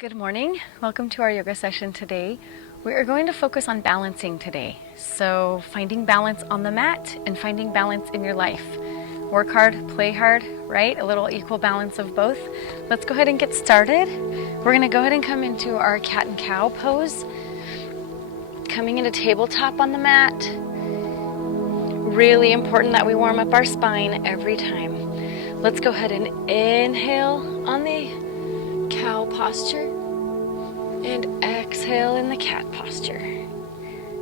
Good morning. Welcome to our yoga session today. We are going to focus on balancing today. So finding balance on the mat and finding balance in your life. Work hard, play hard, right? A little equal balance of both. Let's go ahead and get started. We're going to go ahead and come into our cat and cow pose. Coming into tabletop on the mat. Really important that we warm up our spine every time. Let's go ahead and inhale on the cow posture and exhale in the cat posture.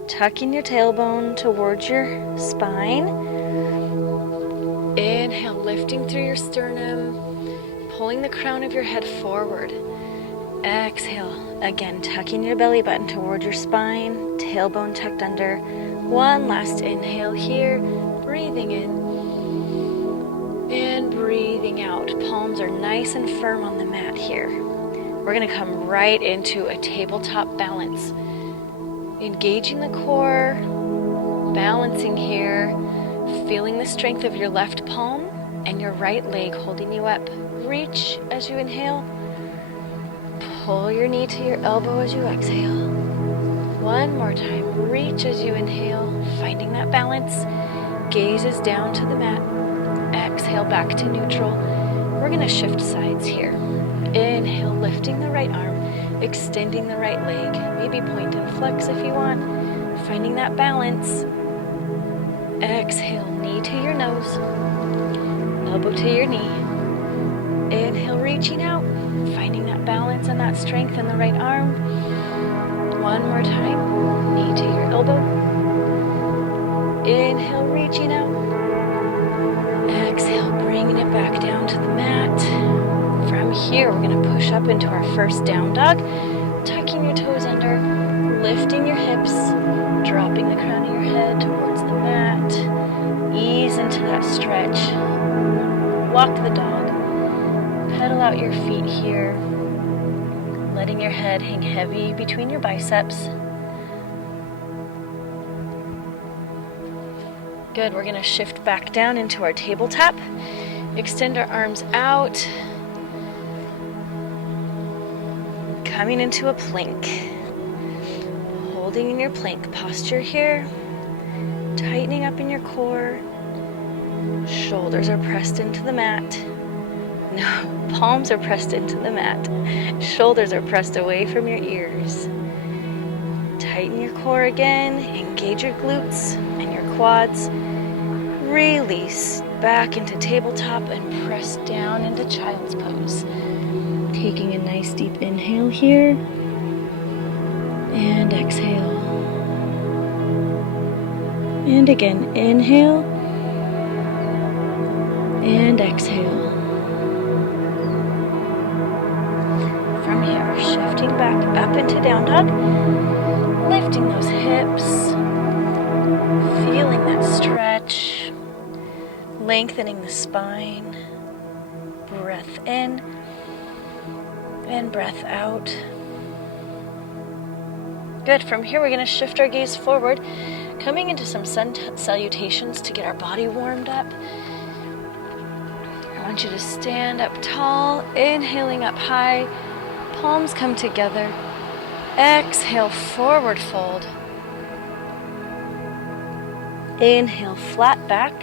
Tucking your tailbone towards your spine. Inhale, lifting through your sternum, pulling the crown of your head forward. Exhale, again tucking your belly button towards your spine, tailbone tucked under. One last inhale here, breathing in and breathing out. Palms are nice and firm on the mat here. We're going to come right into a tabletop balance. Engaging the core, balancing here, feeling the strength of your left palm and your right leg holding you up. Reach as you inhale. Pull your knee to your elbow as you exhale. One more time. Reach as you inhale, finding that balance. Gazes down to the mat. Exhale back to neutral. We're going to shift sides here. Inhale, lifting the right arm, extending the right leg. Maybe point and flex if you want. Finding that balance. Exhale, knee to your nose, elbow to your knee. Inhale, reaching out, finding that balance and that strength in the right arm. One more time, knee to your elbow. Inhale, reaching out. Exhale, bringing it back down to the mat. From here, we're going to push up into our first down dog, tucking your toes under, lifting your hips, dropping the crown of your head towards the mat. Ease into that stretch. Walk the dog. Pedal out your feet here, letting your head hang heavy between your biceps. Good, we're going to shift back down into our tabletop. Extend our arms out. Coming into a plank. Holding in your plank posture here. Tightening up in your core. Shoulders are pressed into the mat. No, palms are pressed into the mat. Shoulders are pressed away from your ears. Tighten your core again. Engage your glutes and your quads. Release back into tabletop and press down into child's pose. Taking a nice deep inhale here. And exhale. And again, inhale. And exhale. From here, shifting back up into down dog. Lifting those hips. Feeling that stretch. Lengthening the spine. Breath in. And breath out. Good. From here, we're going to shift our gaze forward, coming into some sun salutations to get our body warmed up. I want you to stand up tall, inhaling up high, palms come together. Exhale, forward fold. Inhale, flat back,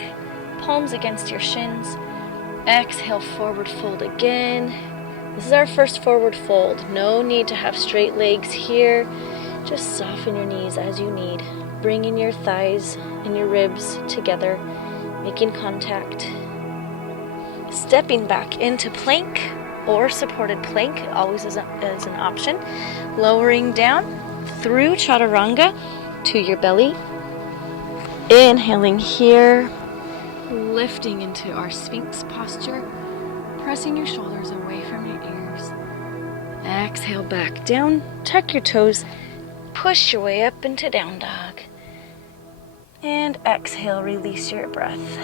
palms against your shins. Exhale, forward fold again. This is our first forward fold. No need to have straight legs here. Just soften your knees as you need. Bringing your thighs and your ribs together, making contact. Stepping back into plank or supported plank, always as an option. Lowering down through chaturanga to your belly. Inhaling here. Lifting into our Sphinx posture. Pressing your shoulders away from your ears. Exhale back down. Tuck your toes. Push your way up into down dog. And exhale, release your breath.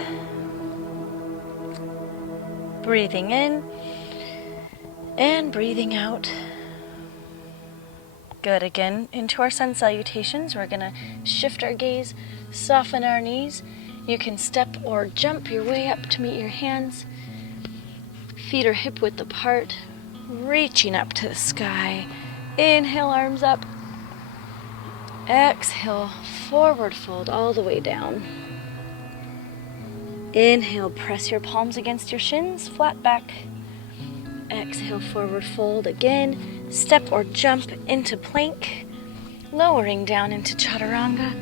Breathing in and breathing out. Good. Again, into our sun salutations. We're going to shift our gaze, soften our knees. You can step or jump your way up to meet your hands. Feet are hip width apart. reaching up to the sky. Inhale, arms up. Exhale, forward fold all the way down. Inhale, press your palms against your shins, flat back. Exhale, forward fold again. Step or jump into plank, lowering down into chaturanga.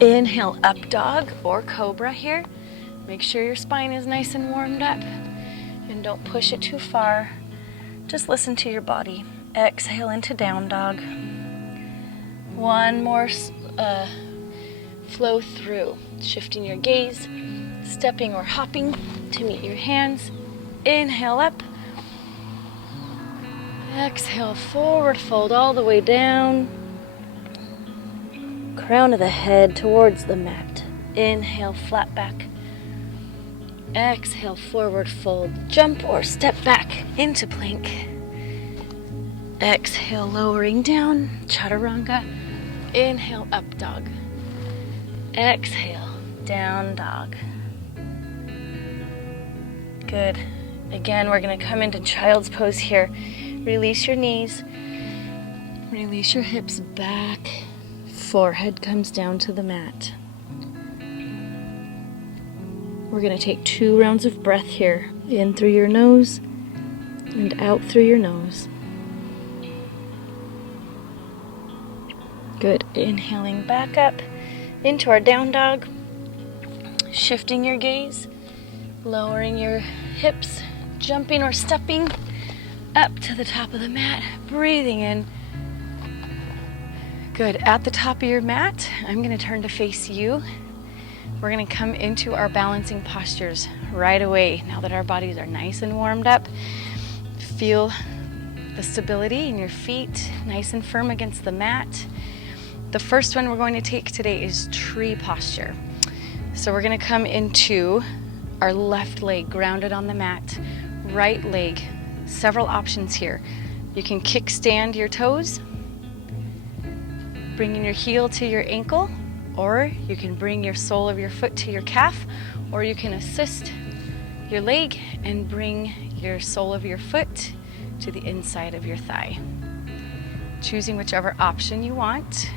Inhale, up dog or cobra here. Make sure your spine is nice and warmed up and don't push it too far. Just listen to your body. Exhale into down dog. One more flow through, shifting your gaze, stepping or hopping to meet your hands. Inhale up. Exhale, forward fold all the way down. Crown of the head towards the mat. Inhale, flat back. Exhale, forward fold. Jump or step back into plank. Exhale, lowering down, chaturanga. Inhale, up dog. Exhale, down dog. Good. Again, we're going to come into child's pose here. Release your knees. Release your hips back. Forehead comes down to the mat. We're going to take 2 rounds of breath here. In through your nose and out through your nose. Good. Inhaling back up into our down dog. Shifting your gaze. Lowering your hips. Jumping or stepping up to the top of the mat. Breathing in. Good. At the top of your mat, I'm going to turn to face you. We're going to come into our balancing postures right away. Now that our bodies are nice and warmed up, feel the stability in your feet, nice and firm against the mat. The first one we're going to take today is tree posture. So we're going to come into our left leg grounded on the mat, right leg. Several options here. You can kickstand your toes, bringing your heel to your ankle, or you can bring your sole of your foot to your calf, or you can assist your leg and bring your sole of your foot to the inside of your thigh. Choosing whichever option you want.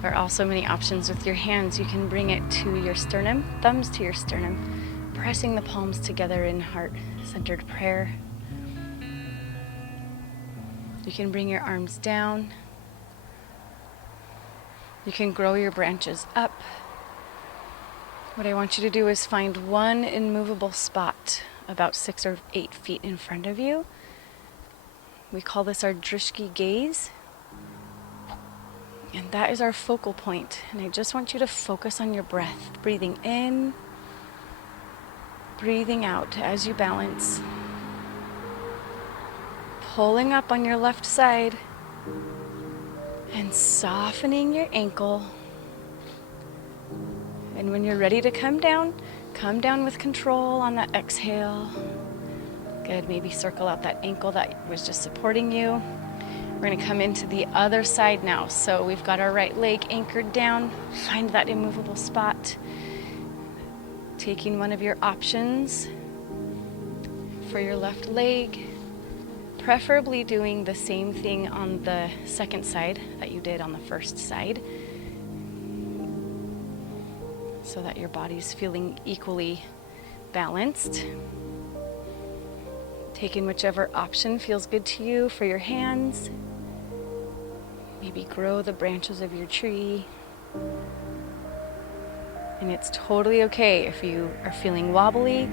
There are also many options with your hands. You can bring it to your sternum, thumbs to your sternum, pressing the palms together in heart-centered prayer. You can bring your arms down. You can grow your branches up. What I want you to do is find one immovable spot about 6 or 8 feet in front of you. We call this our drishti gaze. And that is our focal point. And I just want you to focus on your breath, breathing in, breathing out as you balance. Pulling up on your left side and softening your ankle. And when you're ready to come down with control on that exhale. Good, maybe circle out that ankle that was just supporting you. We're going to come into the other side now. So we've got our right leg anchored down. Find that immovable spot. Taking one of your options for your left leg. Preferably doing the same thing on the second side that you did on the first side, so that your body's feeling equally balanced. Taking whichever option feels good to you for your hands. Maybe grow the branches of your tree. And it's totally okay if you are feeling wobbly,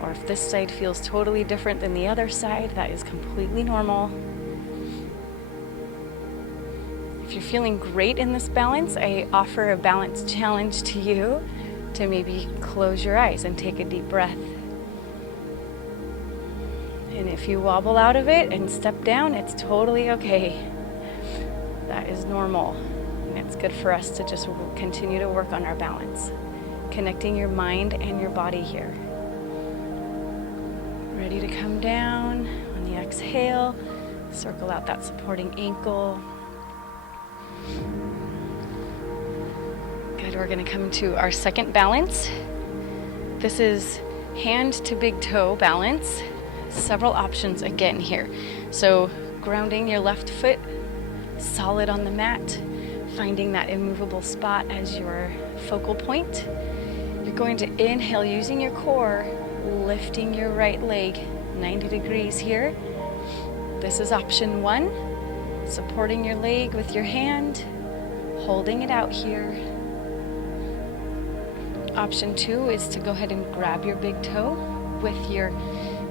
or if this side feels totally different than the other side. That is completely normal. If you're feeling great in this balance, I offer a balance challenge to you to maybe close your eyes and take a deep breath. And if you wobble out of it and step down, it's totally okay. That is normal. And it's good for us to just continue to work on our balance, connecting your mind and your body here. Ready to come down on the exhale. Circle out that supporting ankle. Good, we're going to come to our second balance. This is hand to big toe balance. several options again here. So grounding your left foot solid on the mat, finding that immovable spot as your focal point. You're going to inhale using your core, lifting your right leg 90 degrees here. This is option 1, supporting your leg with your hand, holding it out here. Option 2 is to go ahead and grab your big toe with your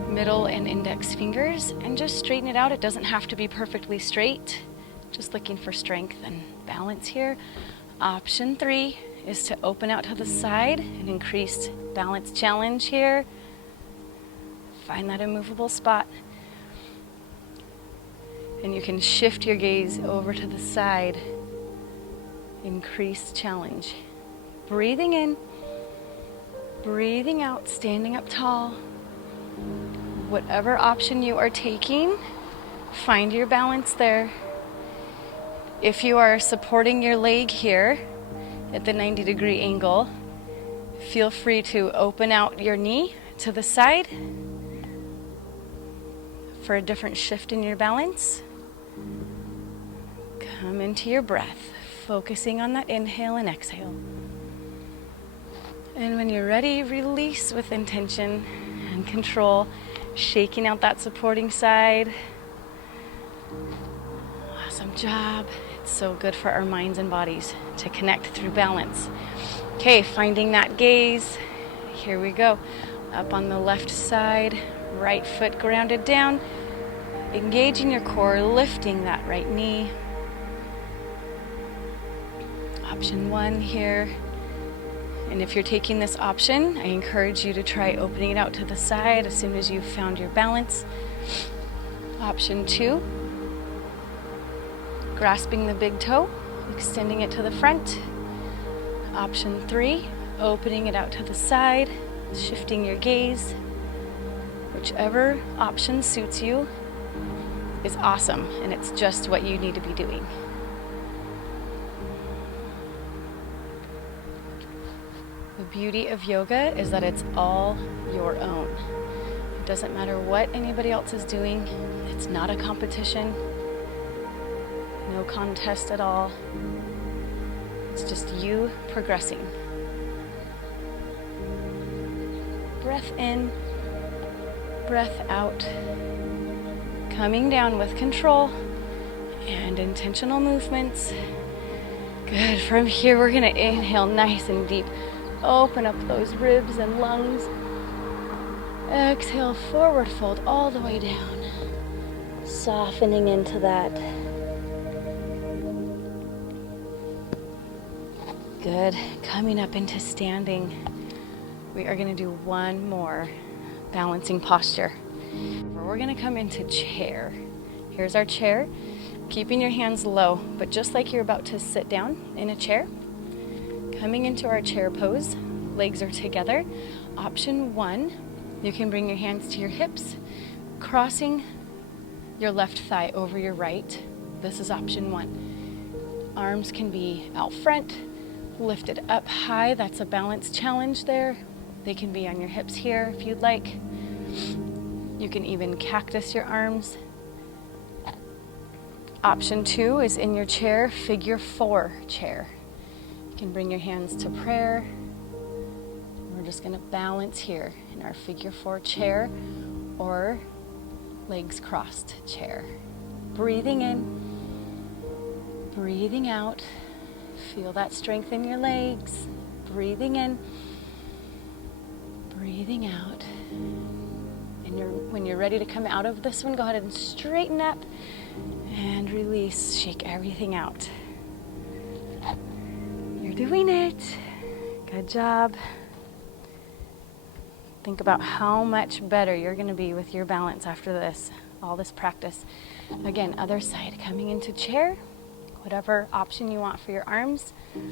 middle and index fingers and just straighten it out. It doesn't have to be perfectly straight. Just looking for strength and balance here. Option 3 is to open out to the side, an increased balance challenge here. Find that immovable spot. And you can shift your gaze over to the side. Increased challenge. Breathing in, breathing out, standing up tall. Whatever option you are taking, find your balance there. If you are supporting your leg here at the 90-degree angle, feel free to open out your knee to the side for a different shift in your balance. Come into your breath, focusing on that inhale and exhale. And when you're ready, release with intention and control, shaking out that supporting side. Awesome job. It's so good for our minds and bodies to connect through balance. Okay, finding that gaze. Here we go. Up on the left side, right foot grounded down. Engaging your core, lifting that right knee. Option 1 here. And if you're taking this option, I encourage you to try opening it out to the side as soon as you've found your balance. Option 2, grasping the big toe, extending it to the front. Option 3, opening it out to the side, shifting your gaze. Whichever option suits you is awesome, and it's just what you need to be doing. The beauty of yoga is that it's all your own. It doesn't matter what anybody else is doing. It's not a competition. No contest at all. It's just you progressing. Breath in, breath out. Coming down with control and intentional movements. Good. From here, we're going to inhale nice and deep. Open up those ribs and lungs. Exhale, forward fold all the way down. Softening into that. Good. Coming up into standing. We are going to do one more balancing posture. We're going to come into chair. Here's our chair. Keeping your hands low, but just like you're about to sit down in a chair. Coming into our chair pose, legs are together. Option 1, you can bring your hands to your hips, crossing your left thigh over your right. This is option 1. Arms can be out front, lifted up high. That's a balance challenge there. They can be on your hips here if you'd like. You can even cactus your arms. Option 2 is in your chair, figure 4 chair. You can bring your hands to prayer. We're just going to balance here in our figure 4 chair or legs crossed chair. Breathing in, breathing out. Feel that strength in your legs. Breathing in, breathing out. And when you're ready to come out of this one, go ahead and straighten up and release. Shake everything out. You're doing it. Good job. Think about how much better you're going to be with your balance after this, all this practice. Again, other side, coming into chair, whatever option you want for your arms. You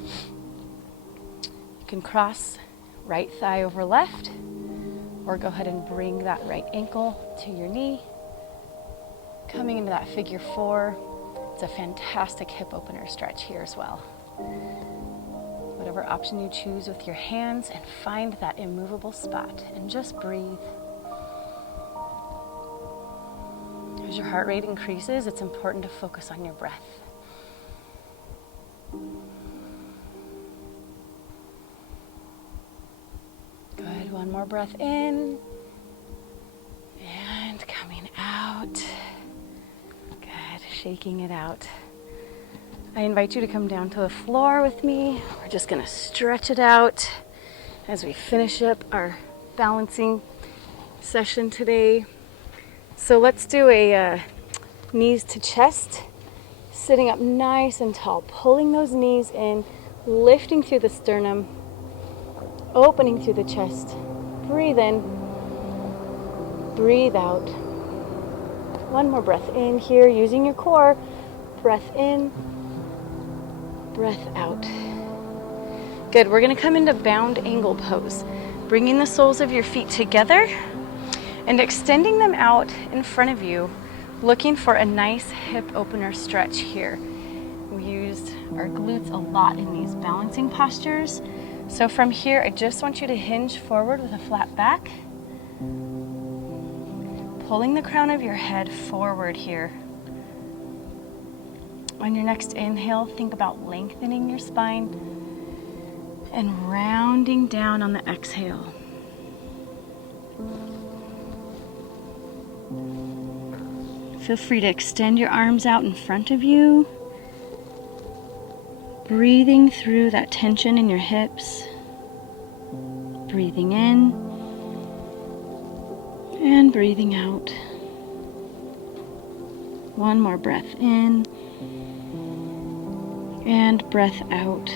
can cross right thigh over left, or go ahead and bring that right ankle to your knee. Coming into that figure 4. It's a fantastic hip opener stretch here as well. Whatever option you choose with your hands, and find that immovable spot and just breathe. As your heart rate increases, it's important to focus on your breath. Good, one more breath in and coming out. Good, shaking it out. I invite you to come down to the floor with me. We're just gonna stretch it out as we finish up our balancing session today. So let's do a knees to chest, sitting up nice and tall, pulling those knees in, lifting through the sternum, opening through the chest. Breathe in, breathe out. One more breath in here, using your core. Breath in, breath out. Good, we're gonna come into bound angle pose, bringing the soles of your feet together and extending them out in front of you, looking for a nice hip opener stretch here. We used our glutes a lot in these balancing postures. So from here, I just want you to hinge forward with a flat back, pulling the crown of your head forward here. On your next inhale, think about lengthening your spine and rounding down on the exhale. Feel free to extend your arms out in front of you, breathing through that tension in your hips, breathing in and breathing out. One more breath in and breath out.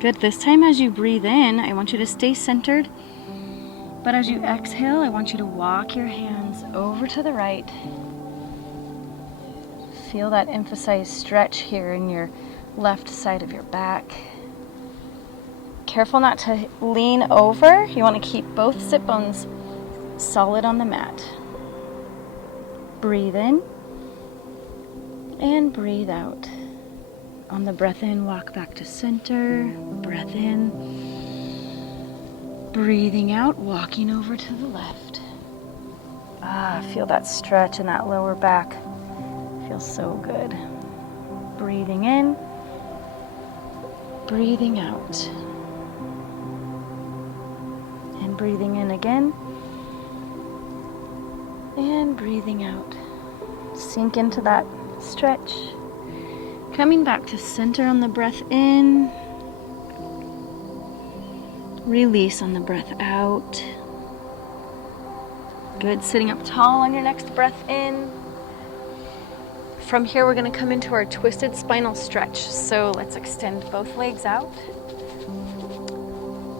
Good. This time as you breathe in, I want you to stay centered. But as you exhale, I want you to walk your hands over to the right. Feel that emphasized stretch here in your left side of your back. Careful not to lean over. You want to keep both sit bones solid on the mat. Breathe in and breathe out. On the breath in, walk back to center. Breath in. Breathing out, walking over to the left. Feel that stretch in that lower back. Feels so good. Breathing in. Breathing out. And breathing in again. And breathing out. Sink into that stretch. Coming back to center on the breath in. Release on the breath out. Good. Sitting up tall on your next breath in. From here, we're going to come into our twisted spinal stretch. So let's extend both legs out.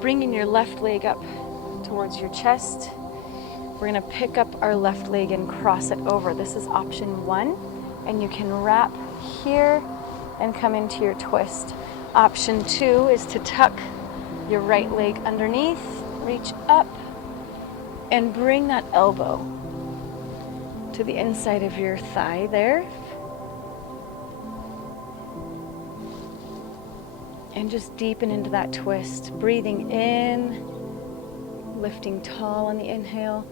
Bringing your left leg up towards your chest. We're going to pick up our left leg and cross it over. This is option 1. And you can wrap here and come into your twist. Option 2 is to tuck your right leg underneath, reach up, and bring that elbow to the inside of your thigh there. And just deepen into that twist. Breathing in, lifting tall on the inhale.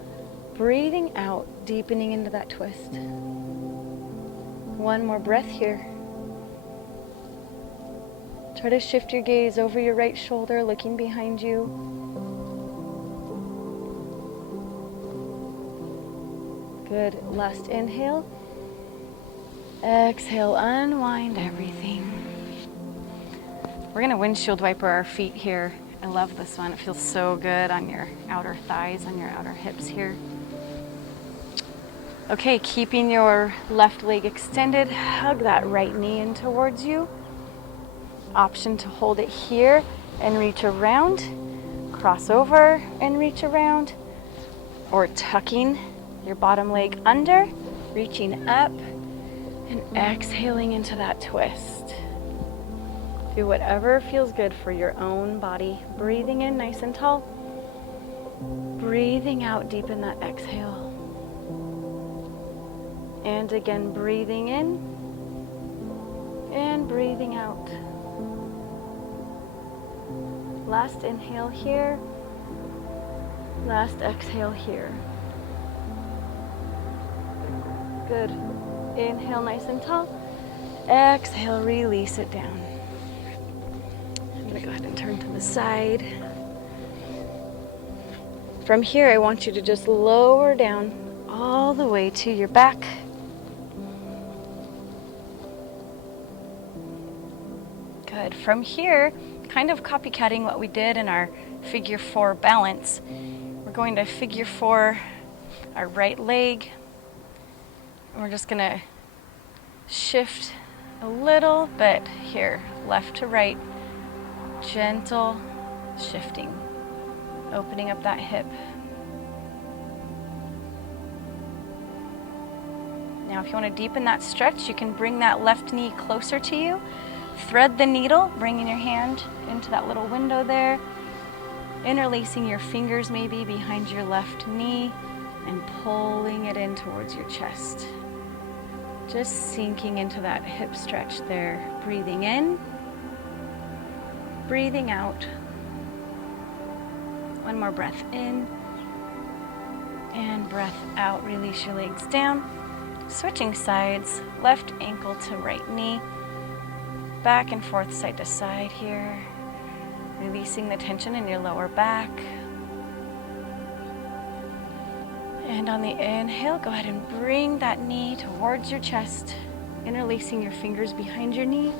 Breathing out, deepening into that twist. One more breath here. Try to shift your gaze over your right shoulder, looking behind you. Good. Last inhale. Exhale, unwind everything. We're going to windshield wiper our feet here. I love this one. It feels so good on your outer thighs, on your outer hips here. Okay, keeping your left leg extended, hug that right knee in towards you. Option to hold it here and reach around, cross over and reach around, or tucking your bottom leg under, reaching up and exhaling into that twist. Do whatever feels good for your own body. Breathing in nice and tall, breathing out deep in that exhale. And again, breathing in and breathing out. Last inhale here. Last exhale here. Good. Inhale nice and tall. Exhale, release it down. I'm gonna go ahead and turn to the side. From here, I want you to just lower down all the way to your back. Good. From here, kind of copycatting what we did in our figure 4 balance, we're going to figure 4 our right leg. And we're just gonna shift a little bit here, left to right, gentle shifting, opening up that hip. Now, if you want to deepen that stretch, you can bring that left knee closer to you. Thread the needle, bringing your hand into that little window there, interlacing your fingers maybe behind your left knee and pulling it in towards your chest. Just sinking into that hip stretch there. Breathing in, breathing out. One more breath in and breath out. Release your legs down. Switching sides, left ankle to right knee. Back and forth, side to side here. Releasing the tension in your lower back. And on the inhale, go ahead and bring that knee towards your chest, interlacing your fingers behind your knee.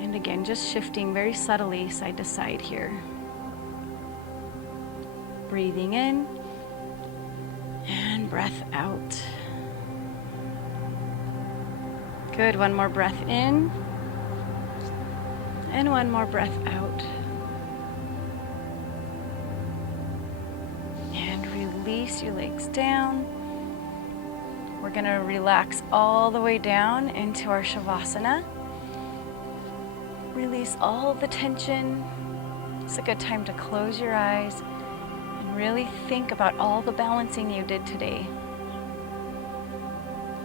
And again, just shifting very subtly side to side here. Breathing in and breath out. Good, one more breath in and one more breath out. And release your legs down. We're gonna relax all the way down into our Shavasana. Release all of the tension. It's a good time to close your eyes and really think about all the balancing you did today.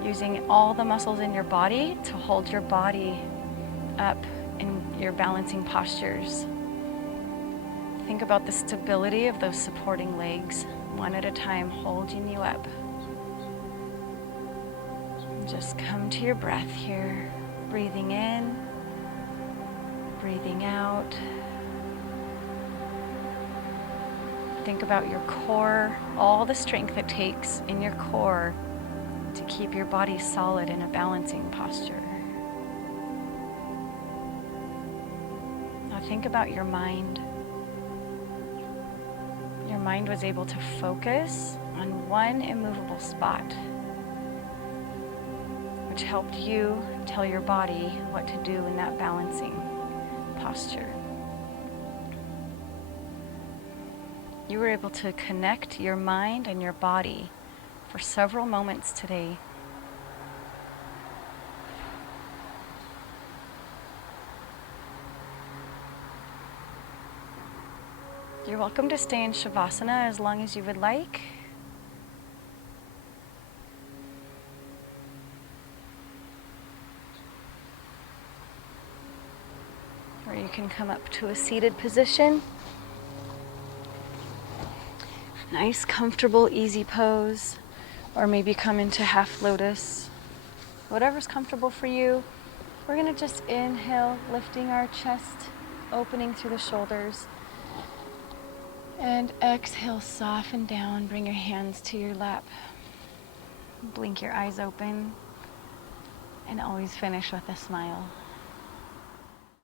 Using all the muscles in your body to hold your body up in your balancing postures. Think about the stability of those supporting legs, one at a time, holding you up. And just come to your breath here, breathing in, breathing out. Think about your core, all the strength it takes in your core to keep your body solid in a balancing posture. Now think about your mind. Your mind was able to focus on one immovable spot, which helped you tell your body what to do in that balancing posture. You were able to connect your mind and your body for several moments today. You're welcome to stay in Shavasana as long as you would like. Or you can come up to a seated position. Nice, comfortable, easy pose. Or maybe come into half lotus. Whatever's comfortable for you. We're gonna just inhale, lifting our chest, opening through the shoulders. And exhale, soften down, bring your hands to your lap. Blink your eyes open. And always finish with a smile.